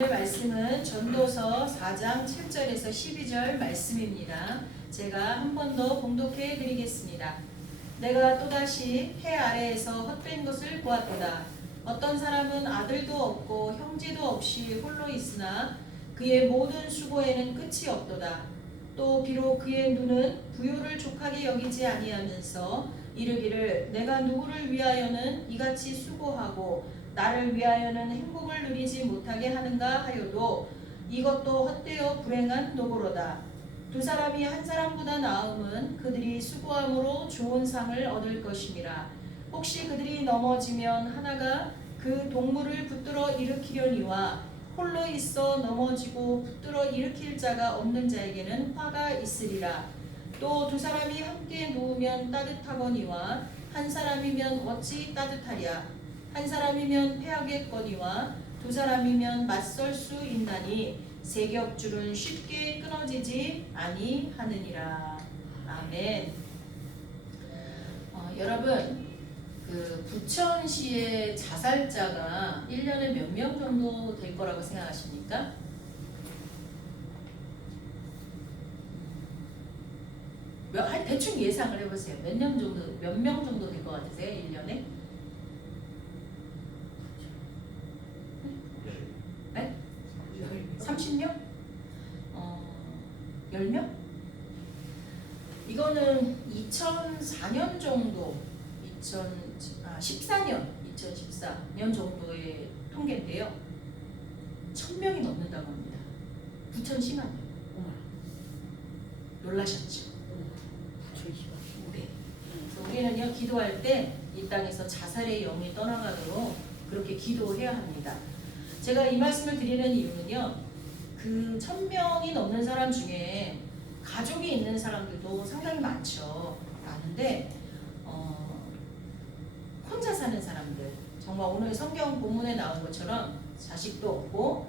오늘 말씀은 전도서 4장 7절에서 12절 말씀입니다. 제가 한 번 더 봉독해 드리겠습니다. 내가 또다시 해 아래에서 헛된 것을 보았도다. 어떤 사람은 아들도 없고 형제도 없이 홀로 있으나 그의 모든 수고에는 끝이 없도다. 또 비록 그의 눈은 부요를 족하게 여기지 아니하면서 이르기를 내가 누구를 위하여는 이같이 수고하고 나를 위하여는 행복을 누리지 못하게 하는가 하여도 이것도 헛되어 불행한 노고로다. 두 사람이 한 사람보다 나음은 그들이 수고함으로 좋은 상을 얻을 것임이라. 혹시 그들이 넘어지면 하나가 그 동물을 붙들어 일으키려니와 홀로 있어 넘어지고 붙들어 일으킬 자가 없는 자에게는 화가 있으리라. 또 두 사람이 함께 누우면 따뜻하거니와 한 사람이면 어찌 따뜻하랴. 한 사람이면 패하겠거니와 두 사람이면 맞설 수 있나니 세 겹줄은 쉽게 끊어지지 아니하느니라. 아멘. 여러분, 그 부천시의 자살자가 1년에 몇 명 정도 될 거라고 생각하십니까? 대충 예상을 해보세요. 몇 명 정도 될 것 같으세요? 1년에? 네? 30명? 10명? 이거는 2004년 정도, 2014년 정도의 통계인데요. 1000명이 넘는다고 합니다. 부천시만요. 놀라셨죠? 네. 그래서 우리는요, 기도할 때 이 땅에서 자살의 영이 떠나가도록 그렇게 기도해야 합니다. 제가 이 말씀을 드리는 이유는요, 그 1000명이 넘는 사람 중에 가족이 있는 사람들도 상당히 많죠. 많은데 혼자 사는 사람들, 정말 오늘 성경 본문에 나온 것처럼 자식도 없고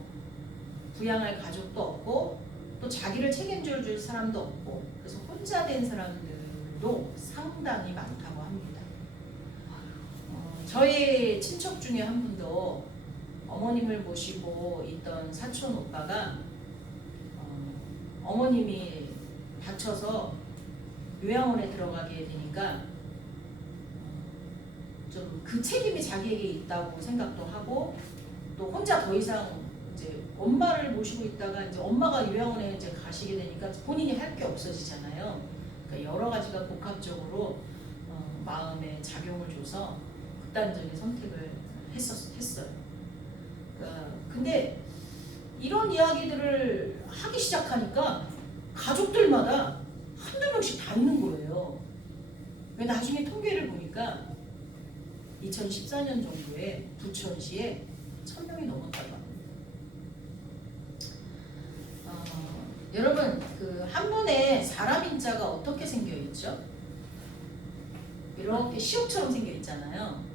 부양할 가족도 없고 또 자기를 책임져 줄 사람도 없고, 그래서 혼자 된 사람들도 상당히 많다고 합니다. 저희 친척 중에 한 분도 어머님을 모시고 있던 사촌 오빠가 어머님이 다쳐서 요양원에 들어가게 되니까 좀 그 책임이 자기에게 있다고 생각도 하고, 또 혼자 더 이상 이제 엄마를 모시고 있다가 이제 엄마가 요양원에 이제 가시게 되니까 본인이 할 게 없어지잖아요. 그러니까 여러 가지가 복합적으로 마음에 작용을 줘서 극단적인 선택을 했어요. 근데 이런 이야기들을 하기 시작하니까 가족들마다 한두 명씩 다 있는 거예요. 나중에 통계를 보니까 2014년 정도에 부천시에 1000명이 넘었다고 합니다. 여러분, 그 한문에 사람 인자가 어떻게 생겨 있죠? 이렇게 시옷처럼 생겨 있잖아요.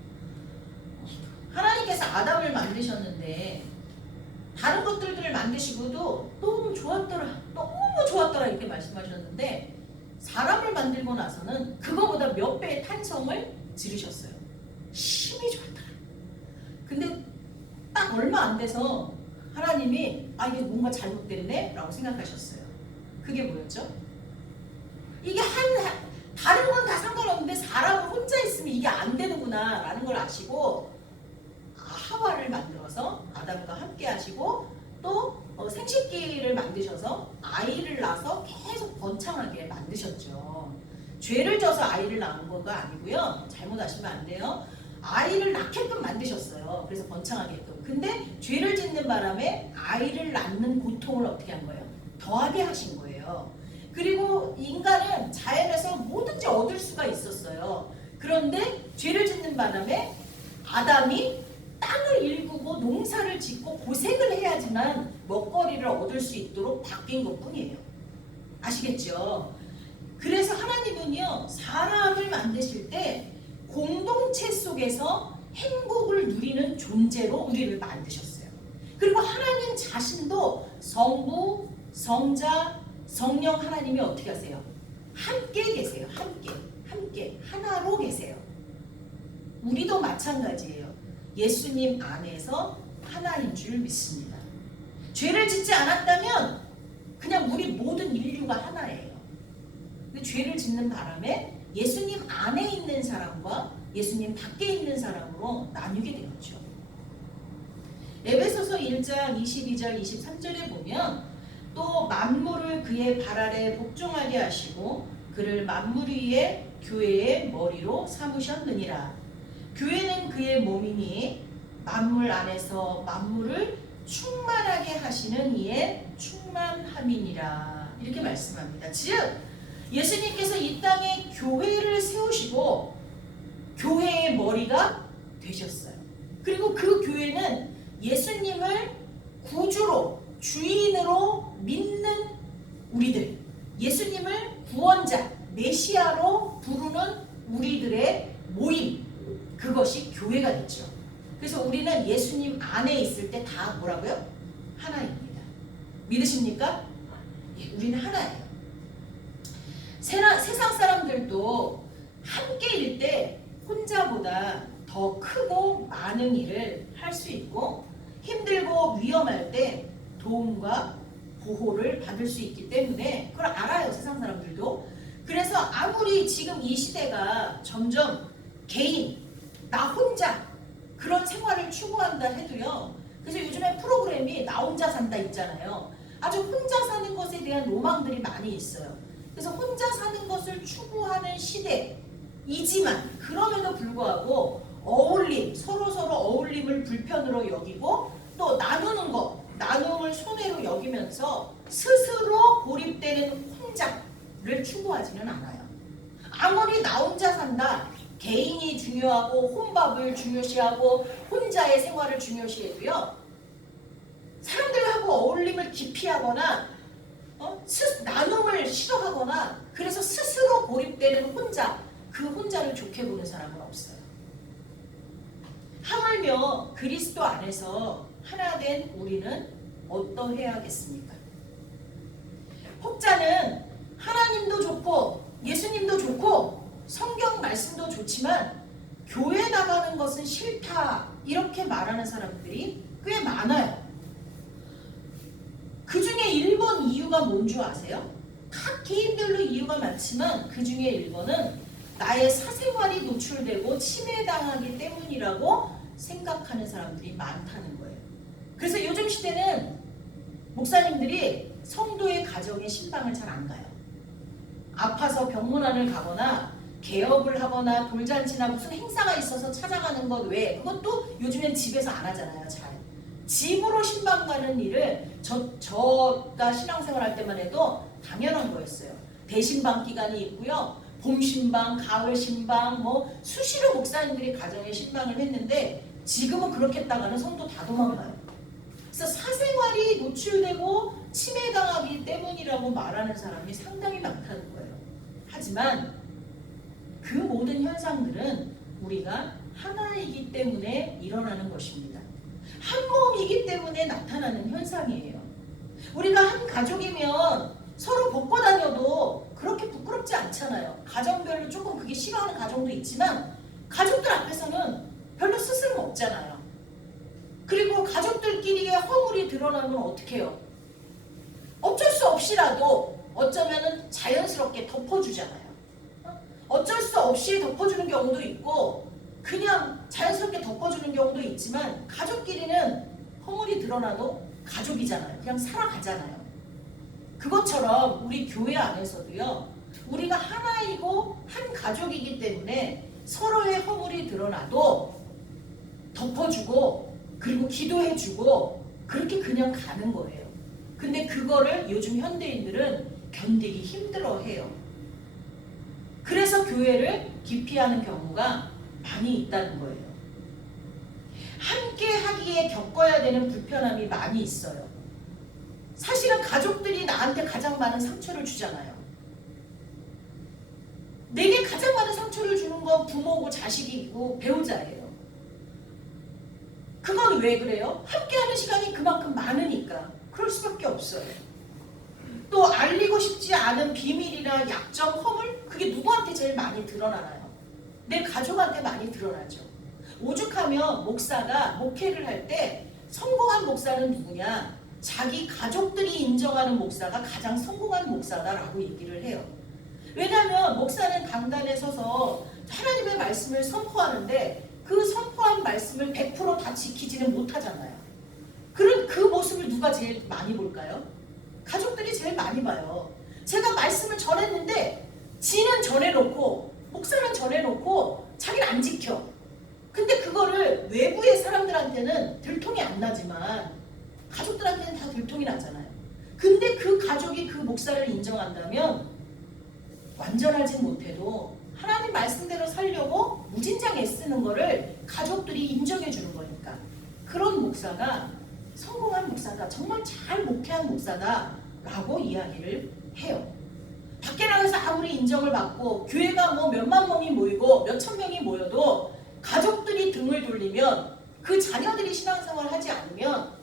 하나님께서 아담을 만드셨는데 다른 것들을 만드시고도 너무 좋았더라 이렇게 말씀하셨는데, 사람을 만들고 나서는 그거보다 몇 배의 탄성을 지르셨어요. 심히 좋았더라. 근데 딱 얼마 안 돼서 하나님이 이게 뭔가 잘못됐네 라고 생각하셨어요. 그게 뭐였죠? 이게 다른 건 다 상관없는데 사람은 혼자 있으면 이게 안 되는구나 라는 걸 아시고 하와를 만들어서 아담과 함께 하시고, 또 생식기를 만드셔서 아이를 낳아서 계속 번창하게 만드셨죠. 죄를 져서 아이를 낳은 거가 아니고요. 잘못 아시면 안 돼요. 아이를 낳게끔 만드셨어요. 그래서 번창하게끔. 근데 죄를 짓는 바람에 아이를 낳는 고통을 어떻게 한 거예요? 더하게 하신 거예요. 그리고 인간은 자연에서 뭐든지 얻을 수가 있었어요. 그런데 죄를 짓는 바람에 아담이 땅을 일구고 농사를 짓고 고생을 해야지만 먹거리를 얻을 수 있도록 바뀐 것뿐이에요. 아시겠죠? 그래서 하나님은요, 사람을 만드실 때 공동체 속에서 행복을 누리는 존재로 우리를 만드셨어요. 그리고 하나님 자신도 성부, 성자, 성령 하나님이 어떻게 하세요? 함께 계세요. 함께 하나로 계세요. 우리도 마찬가지예요. 예수님 안에서 하나인 줄 믿습니다. 죄를 짓지 않았다면 그냥 우리 모든 인류가 하나예요. 근데 죄를 짓는 바람에 예수님 안에 있는 사람과 예수님 밖에 있는 사람으로 나뉘게 되었죠. 에베소서 1장 22절 23절에 보면 또 만물을 그의 발 아래 복종하게 하시고 그를 만물 위에 교회의 머리로 삼으셨느니라. 교회는 그의 몸이니 만물 안에서 만물을 충만하게 하시는 이의 충만함이니라. 이렇게 말씀합니다. 즉 예수님께서 이 땅에 교회를 세우시고 교회의 머리가 되셨어요. 그리고 그 교회는 예수님을 구주로 주인으로 믿는 우리들, 예수님을 구원자, 메시아로 부르는 우리들의 모임, 그것이 교회가 됐죠. 그래서 우리는 예수님 안에 있을 때 다 뭐라고요? 하나입니다. 믿으십니까? 예, 우리는 하나예요. 세상 사람들도 함께일 때 혼자보다 더 크고 많은 일을 할 수 있고 힘들고 위험할 때 도움과 보호를 받을 수 있기 때문에 그걸 알아요, 세상 사람들도. 그래서 아무리 지금 이 시대가 점점 개인, 나 혼자 그런 생활을 추구한다 해도요. 그래서 요즘에 프로그램이 나 혼자 산다 있잖아요. 아주 혼자 사는 것에 대한 로망들이 많이 있어요. 그래서 혼자 사는 것을 추구하는 시대이지만 그럼에도 불구하고 어울림, 서로서로 어울림을 불편으로 여기고 또 나누는 것, 나눔을 손해로 여기면서 스스로 고립되는 혼자를 추구하지는 않아요. 아무리 나 혼자 산다, 개인이 중요하고 혼밥을 중요시하고 혼자의 생활을 중요시해도요. 사람들하고 어울림을 기피하거나 나눔을 싫어하거나 그래서 스스로 고립되는 혼자, 그 혼자를 좋게 보는 사람은 없어요. 하물며 그리스도 안에서 하나 된 우리는 어떠해야겠습니까? 혹자는 하나님도 좋고 예수님도 좋고 성경 말씀도 좋지만 교회 나가는 것은 싫다 이렇게 말하는 사람들이 꽤 많아요. 그 중에 1번 이유가 뭔 줄 아세요? 각 개인별로 이유가 많지만 그 중에 1번은 나의 사생활이 노출되고 침해당하기 때문이라고 생각하는 사람들이 많다는 거예요. 그래서 요즘 시대는 목사님들이 성도의 가정에 신방을 잘 안 가요. 아파서 병문안을 가거나 개업을 하거나 돌잔치나 무슨 행사가 있어서 찾아가는 것 외에 그것도 요즘엔 집에서 안 하잖아요. 잘. 집으로 신방 가는 일을 저가 신앙생활 할 때만 해도 당연한 거였어요. 대신방 기간이 있고요. 봄 신방, 가을 신방, 뭐 수시로 목사님들이 가정에 신방을 했는데 지금은 그렇게 했다가는 성도 다 도망가요. 그래서 사생활이 노출되고 침해당하기 때문이라고 말하는 사람이 상당히 많다는 거예요. 하지만 그 모든 현상들은 우리가 하나이기 때문에 일어나는 것입니다. 한 몸이기 때문에 나타나는 현상이에요. 우리가 한 가족이면 서로 벗고 다녀도 그렇게 부끄럽지 않잖아요. 가정별로 조금 그게 싫어하는 가정도 있지만 가족들 앞에서는 별로 스스럼 없잖아요. 그리고 가족들끼리의 허물이 드러나면 어떻게 해요? 어쩔 수 없이라도 어쩌면 자연스럽게 덮어주잖아요. 어쩔 수 없이 덮어주는 경우도 있고 그냥 자연스럽게 덮어주는 경우도 있지만 가족끼리는 허물이 드러나도 가족이잖아요. 그냥 살아가잖아요. 그것처럼 우리 교회 안에서도요. 우리가 하나이고 한 가족이기 때문에 서로의 허물이 드러나도 덮어주고 그리고 기도해주고 그렇게 그냥 가는 거예요. 근데 그거를 요즘 현대인들은 견디기 힘들어해요. 그래서 교회를 기피하는 경우가 많이 있다는 거예요. 함께 하기에 겪어야 되는 불편함이 많이 있어요. 사실은 가족들이 나한테 가장 많은 상처를 주잖아요. 내게 가장 많은 상처를 주는 건 부모고 자식이고 배우자예요. 그건 왜 그래요? 함께하는 시간이 그만큼 많으니까 그럴 수밖에 없어요. 또 알리고 싶지 않은 비밀이나 약점, 허물 그게 누구한테 제일 많이 드러나나요? 내 가족한테 많이 드러나죠. 오죽하면 목사가 목회를 할 때 성공한 목사는 누구냐? 자기 가족들이 인정하는 목사가 가장 성공한 목사다라고 얘기를 해요. 왜냐하면 목사는 강단에 서서 하나님의 말씀을 선포하는데 그 선포한 말씀을 100%다 지키지는 못하잖아요. 그럼 그 모습을 누가 제일 많이 볼까요? 가족들이 제일 많이 봐요. 제가 말씀을 전했는데 지는 전해놓고 목사는 전해놓고 자기는 안 지켜. 근데 그거를 외부의 사람들한테는 들통이 안 나지만 가족들한테는 다 들통이 나잖아요. 근데 그 가족이 그 목사를 인정한다면 완전하진 못해도 하나님 말씀대로 살려고 무진장 애쓰는 거를 가족들이 인정해 주는 거니까 그런 목사가 성공한 목사다, 정말 잘 목회한 목사다 라고 이야기를 해요. 밖에 나가서 아무리 인정을 받고 교회가 뭐 몇만 명이 모이고 몇천 명이 모여도 가족들이 등을 돌리면 그 자녀들이 신앙생활을 하지 않으면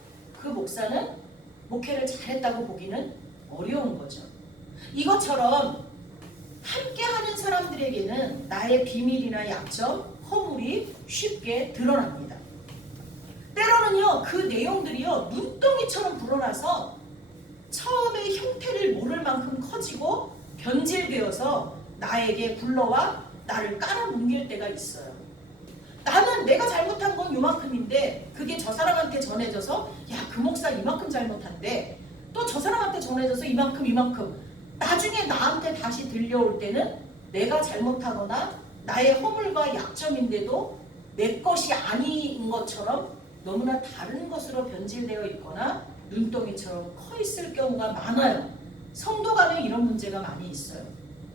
그 목사는 목회를 잘했다고 보기는 어려운 거죠. 이것처럼 함께하는 사람들에게는 나의 비밀이나 약점, 허물이 쉽게 드러납니다. 때로는요, 그 내용들이요, 눈덩이처럼 불어나서 처음에 형태를 모를 만큼 커지고 변질되어서 나에게 굴러와 나를 깔아뭉갤 때가 있어요. 나는 내가 잘못한 건 요만큼인데 그게 저 사람한테 전해져서 야, 그 목사 이만큼 잘못한데 또 저 사람한테 전해져서 이만큼 나중에 나한테 다시 들려올 때는 내가 잘못하거나 나의 허물과 약점인데도 내 것이 아닌 것처럼 너무나 다른 것으로 변질되어 있거나 눈덩이처럼 커 있을 경우가 많아요. 성도 간에 이런 문제가 많이 있어요.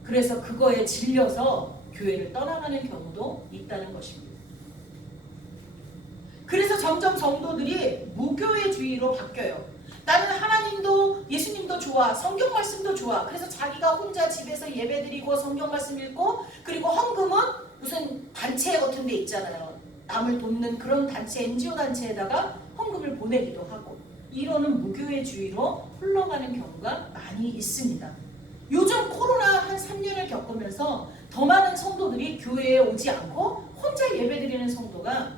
그래서 그거에 질려서 교회를 떠나가는 경우도 있다는 것입니다. 그래서 점점 성도들이 무교회주의로 바뀌어요. 나는 하나님도 예수님도 좋아, 성경 말씀도 좋아. 그래서 자기가 혼자 집에서 예배드리고 성경 말씀 읽고 그리고 헌금은 무슨 단체 같은 데 있잖아요. 남을 돕는 그런 단체, NGO 단체에다가 헌금을 보내기도 하고 이러는 무교회주의로 흘러가는 경우가 많이 있습니다. 요즘 코로나 한 3년을 겪으면서 더 많은 성도들이 교회에 오지 않고 혼자 예배드리는 성도가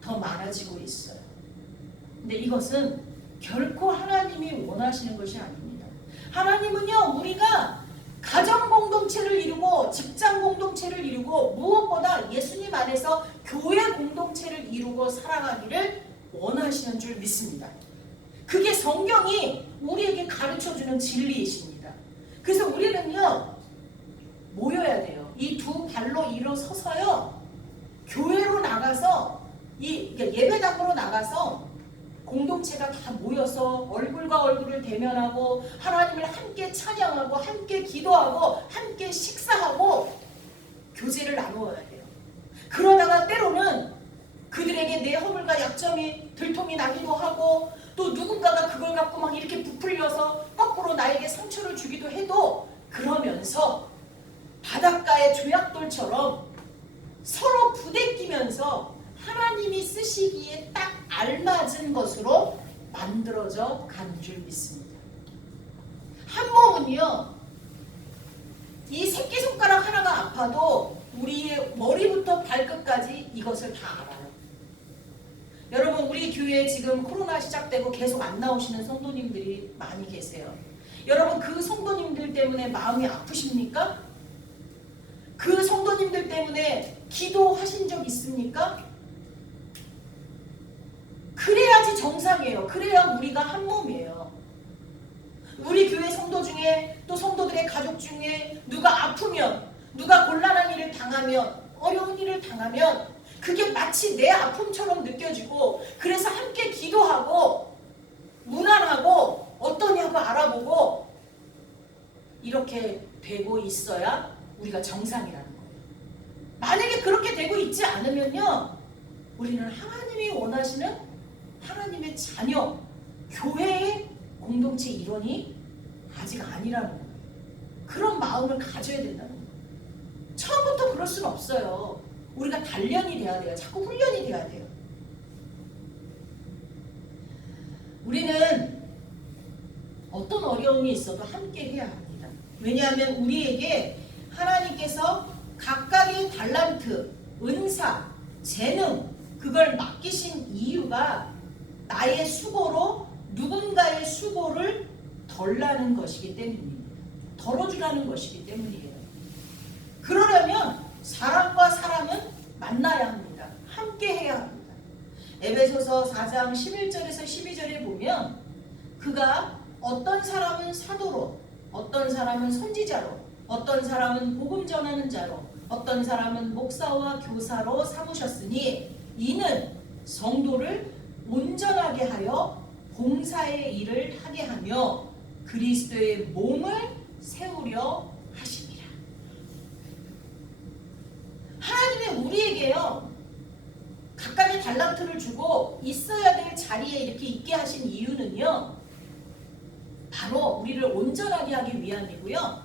더 많아지고 있어요. 근데 이것은 결코 하나님이 원하시는 것이 아닙니다. 하나님은요, 우리가 가정 공동체를 이루고 직장 공동체를 이루고 무엇보다 예수님 안에서 교회 공동체를 이루고 살아가기를 원하시는 줄 믿습니다. 그게 성경이 우리에게 가르쳐주는 진리이십니다. 그래서 우리는요, 모여야 돼요. 이 두 발로 일어서서요, 교회로 나가서 예배당으로 나가서 공동체가 다 모여서 얼굴과 얼굴을 대면하고 하나님을 함께 찬양하고 함께 기도하고 함께 식사하고 교제를 나누어야 돼요. 그러다가 때로는 그들에게 내 허물과 약점이 들통이 나기도 하고 또 누군가가 그걸 갖고 막 이렇게 부풀려서 거꾸로 나에게 상처를 주기도 해도 그러면서 바닷가의 조약돌처럼 서로 부대끼면서 하나님이 쓰시기에 딱 알맞은 것으로 만들어져 가는 줄 믿습니다. 한 몸은요, 이 새끼손가락 하나가 아파도 우리의 머리부터 발끝까지 이것을 다 알아요. 여러분, 우리 교회에 지금 코로나 시작되고 계속 안 나오시는 성도님들이 많이 계세요. 여러분, 그 성도님들 때문에 마음이 아프십니까? 그 성도님들 때문에 기도하신 적 있습니까? 그래야지 정상이에요. 그래야 우리가 한 몸이에요. 우리 교회 성도 중에 또 성도들의 가족 중에 누가 아프면, 누가 곤란한 일을 당하면, 어려운 일을 당하면 그게 마치 내 아픔처럼 느껴지고 그래서 함께 기도하고 문안하고 어떠냐고 알아보고 이렇게 되고 있어야 우리가 정상이라는 거예요. 만약에 그렇게 되고 있지 않으면요, 우리는 하나님이 원하시는 하나님의 자녀, 교회의 공동체 일원이 아직 아니라는 거예요. 그런 마음을 가져야 된다는 거예요. 처음부터 그럴 수는 없어요. 우리가 단련이 돼야 돼요. 자꾸 훈련이 돼야 돼요. 우리는 어떤 어려움이 있어도 함께 해야 합니다. 왜냐하면 우리에게 하나님께서 각각의 달란트, 은사, 재능 그걸 맡기신 이유가 나의 수고로 누군가의 수고를 덜라는 것이기 때문입니다. 덜어주라는 것이기 때문이에요. 그러려면 사람과 사람은 만나야 합니다. 함께 해야 합니다. 에베소서 4장 11절에서 12절에 보면 그가 어떤 사람은 사도로, 어떤 사람은 선지자로, 어떤 사람은 복음 전하는 자로, 어떤 사람은 목사와 교사로 삼으셨으니 이는 성도를 온전하게 하여 봉사의 일을 하게 하며 그리스도의 몸을 세우려 하십니다. 하나님의 우리에게요 각각의 달란트를 주고 있어야 될 자리에 이렇게 있게 하신 이유는요 바로 우리를 온전하게 하기 위함이고요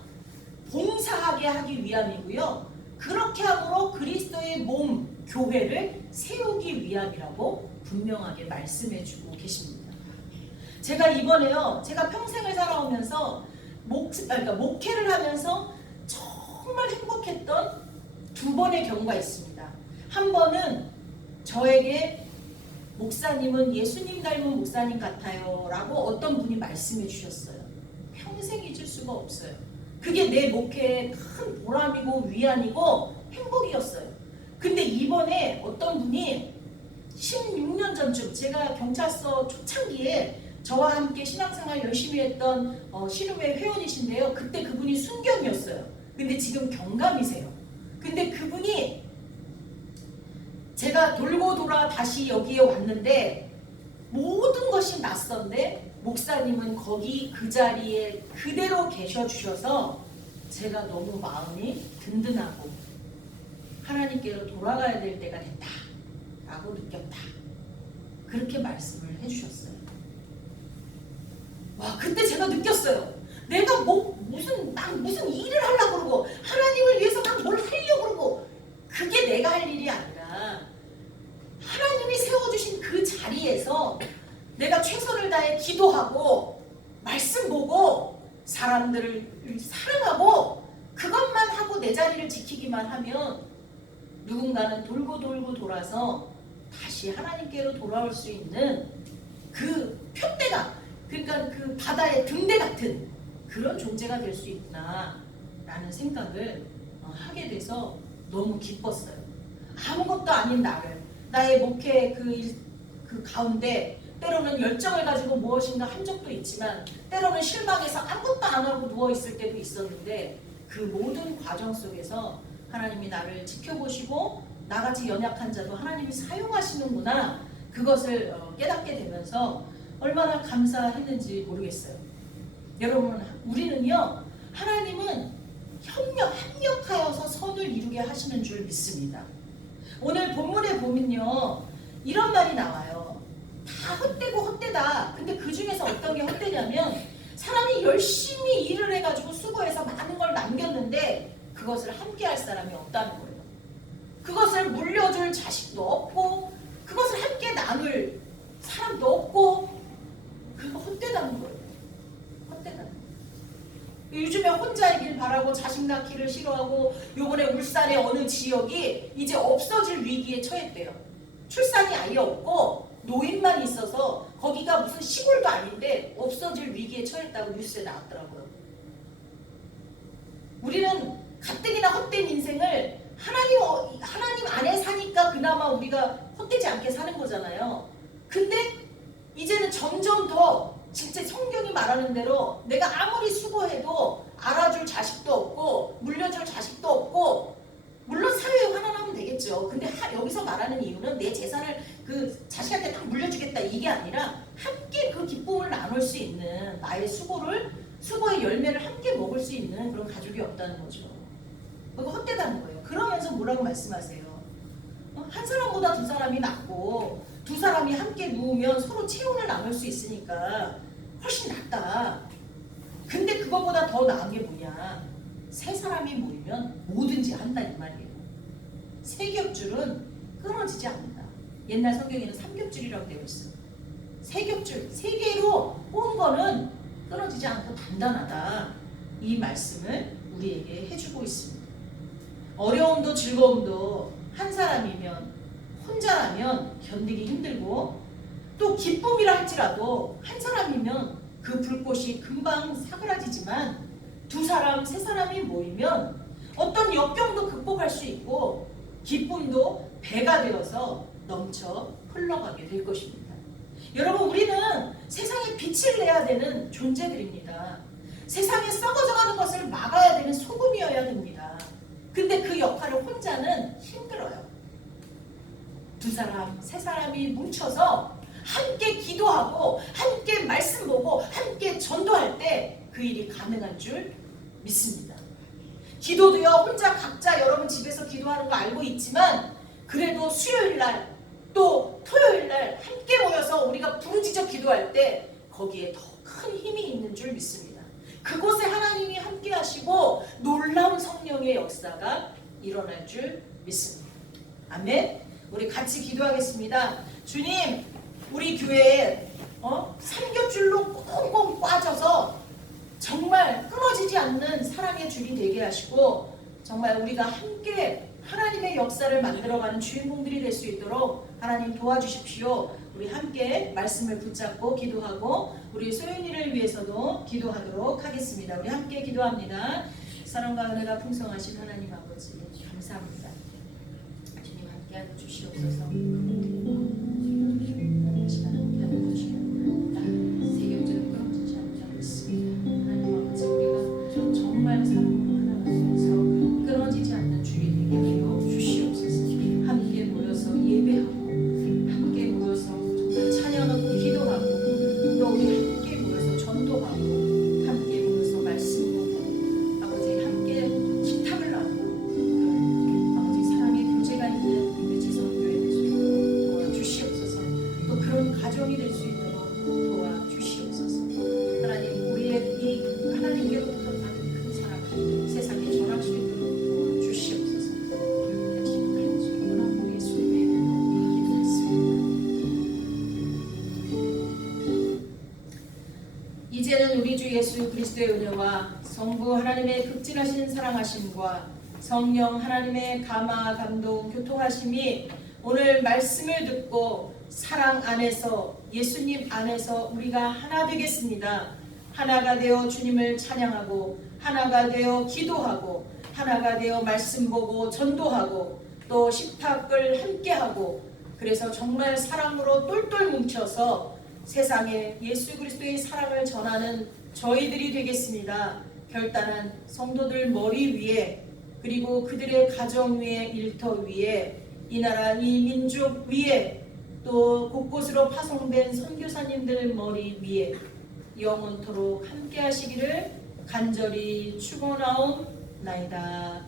봉사하게 하기 위함이고요 그렇게 함으로 그리스도의 몸 교회를 세우기 위함이라고 분명하게 말씀해 주고 계십니다. 제가 이번에요 제가 평생을 살아오면서 목회를 하면서 정말 행복했던 두 번의 경우가 있습니다. 한 번은 저에게 목사님은 예수님 닮은 목사님 같아요 라고 어떤 분이 말씀해 주셨어요. 평생 잊을 수가 없어요. 그게 내 목회의 큰 보람이고 위안이고 행복이었어요. 근데 이번에 어떤 분이 16년 전쯤 제가 경찰서 초창기에 저와 함께 신앙생활 열심히 했던 신우회 회원이신데요. 그때 그분이 순경이었어요. 근데 지금 경감이세요. 근데 그분이 제가 돌고 돌아 다시 여기에 왔는데 모든 것이 낯선데 목사님은 거기 그 자리에 그대로 계셔 주셔서 제가 너무 마음이 든든하고 하나님께로 돌아가야 될 때가 됐다 라고 느꼈다. 그렇게 말씀을 해주셨어요. 와 그때 제가 느꼈어요. 내가 무슨 일을 하려고 그러고 하나님을 위해서 난 뭘 하려고 그러고 그게 내가 할 일이 아니라 하나님이 세워주신 그 자리에서 내가 최선을 다해 기도하고 말씀 보고 사람들을 사랑하고 그것만 하고 내 자리를 지키기만 하면 누군가는 돌고 돌고 돌아서 다시 하나님께로 돌아올 수 있는 그 표대가 그러니까 그 바다의 등대 같은 그런 존재가 될 수 있구나 라는 생각을 하게 돼서 너무 기뻤어요. 아무것도 아닌 나의 목회 그 가운데 때로는 열정을 가지고 무엇인가 한 적도 있지만 때로는 실망해서 아무것도 안 하고 누워있을 때도 있었는데 그 모든 과정 속에서 하나님이 나를 지켜보시고 나같이 연약한 자도 하나님이 사용하시는구나 그것을 깨닫게 되면서 얼마나 감사했는지 모르겠어요. 여러분 우리는요 하나님은 협력하여서 선을 이루게 하시는 줄 믿습니다. 오늘 본문에 보면요 이런 말이 나와요. 다 헛되고 헛되다. 근데 그 중에서 어떤 게 헛되냐면 사람이 열심히 일을 해가지고 수고해서 많은 걸 남겼는데 그것을 함께 할 사람이 없다는 거예요. 그것을 물려줄 자식도 없고 그것을 함께 나눌 사람도 없고 그거 헛되다는 거예요. 헛되다는 거예요. 요즘에 혼자이길 바라고 자식 낳기를 싫어하고 요번에 울산의 어느 지역이 이제 없어질 위기에 처했대요. 출산이 아예 없고 노인만 있어서 거기가 무슨 시골도 아닌데 없어질 위기에 처했다고 뉴스에 나왔더라고요. 우리는 가뜩이나 헛된 인생을 하나님 안에 사니까 그나마 우리가 헛되지 않게 사는 거잖아요. 근데 이제는 점점 더 진짜 성경이 말하는 대로 내가 아무리 수고해도 알아줄 자식도 없고 물려줄 자식도 없고 물론 사회에 환원하면 되겠죠. 근데 여기서 말하는 이유는 내 재산을 그 자식한테 딱 물려주겠다 이게 아니라 함께 그 기쁨을 나눌 수 있는 나의 수고의 열매를 함께 먹을 수 있는 그런 가족이 없다는 거죠. 그거 헛되다는 거예요. 그러면서 뭐라고 말씀하세요? 한 사람보다 두 사람이 낫고 두 사람이 함께 누우면 서로 체온을 나눌 수 있으니까 훨씬 낫다. 근데 그거보다 더 나은 게 뭐냐? 세 사람이 모이면 뭐든지 한다 이 말이에요. 세 겹줄은 끊어지지 않는다. 옛날 성경에는 삼겹줄이라고 되어 있어요. 세 겹줄, 세 개로 온 거는 끊어지지 않고 단단하다. 이 말씀을 우리에게 해주고 있습니다. 어려움도 즐거움도 한 사람이면 혼자라면 견디기 힘들고 또 기쁨이라 할지라도 한 사람이면 그 불꽃이 금방 사그라지지만 두 사람, 세 사람이 모이면 어떤 역경도 극복할 수 있고 기쁨도 배가 되어서 넘쳐 흘러가게 될 것입니다. 여러분, 우리는 세상에 빛을 내야 되는 존재들입니다. 세상에 썩어져가는 것을 막아야 되는 소금이어야 됩니다. 근데 그 역할을 혼자는 힘들어요. 두 사람, 세 사람이 뭉쳐서 함께 기도하고 함께 말씀 보고 함께 전도할 때 그 일이 가능한 줄 믿습니다. 기도도요, 혼자 각자 여러분 집에서 기도하는 거 알고 있지만 그래도 수요일날 또 토요일날 함께 모여서 우리가 부르짖어 기도할 때 거기에 더 큰 힘이 있는 줄 믿습니다. 그곳에 하나님이 함께 하시고 놀라운 성령의 역사가 일어날 줄 믿습니다. 아멘. 우리 같이 기도하겠습니다. 주님, 우리 교회에 삼겹줄로 꽁꽁 빠져서 정말 끊어지지 않는 사랑의 줄이 되게 하시고 정말 우리가 함께 하나님의 역사를 만들어가는 주인공들이 될 수 있도록 하나님 도와주십시오. 우리 함께 말씀을 붙잡고 기도하고 우리 소윤이를 위해서도 기도하도록 하겠습니다. 우리 함께 기도합니다. 사랑과 은혜가 풍성하신 하나님 아버지 감사합니다. 주님 함께하여 주시옵소서. 시간 함께하여 주시옵소서. 세경적인 끊어지지 않게 믿습니다. 하나님 아버지, 우리가 정말 사랑으로 하나가 되어서 끊어지지 않는 주의 되게 하여 주시옵소서. 함께 모여서 예배하고 함께 모여서 정말 찬양하고 기도하고 또 우리 함께 모여서 전도하고 함께 모여서 말씀 보고 아버지 함께 식탁을 나누고 아버지 사랑의 교제가 있는 우리 지성교회 될 수 있도록 도와주시옵소서. 또 그런 가정이 될 수 있도록 도와주시옵소서. 하나님, 우리의 이 하나님께로부터 받은 큰 사랑을 세상에 전할 수 있도록 도와주시옵소서. 약속할 수 있도록 우리 예수님의 이름으로 기도했습니다. 이제는 우리 주 예수 그리스도의 은혜와 성부 하나님의 극진하신 사랑하심과 성령 하나님의 감화 감동 교통하심이 오늘 말씀을 듣고 사랑 안에서 예수님 안에서 우리가 하나 되겠습니다. 하나가 되어 주님을 찬양하고 하나가 되어 기도하고 하나가 되어 말씀 보고 전도하고 또 식탁을 함께하고 그래서 정말 사랑으로 똘똘 뭉쳐서 세상에 예수 그리스도의 사랑을 전하는 저희들이 되겠습니다. 결단한 성도들 머리 위에 그리고 그들의 가정 위에 일터 위에 이 나라 이 민족 위에 또 곳곳으로 파송된 선교사님들 머리 위에 영원토록 함께 하시기를 간절히 축원하옵나이다.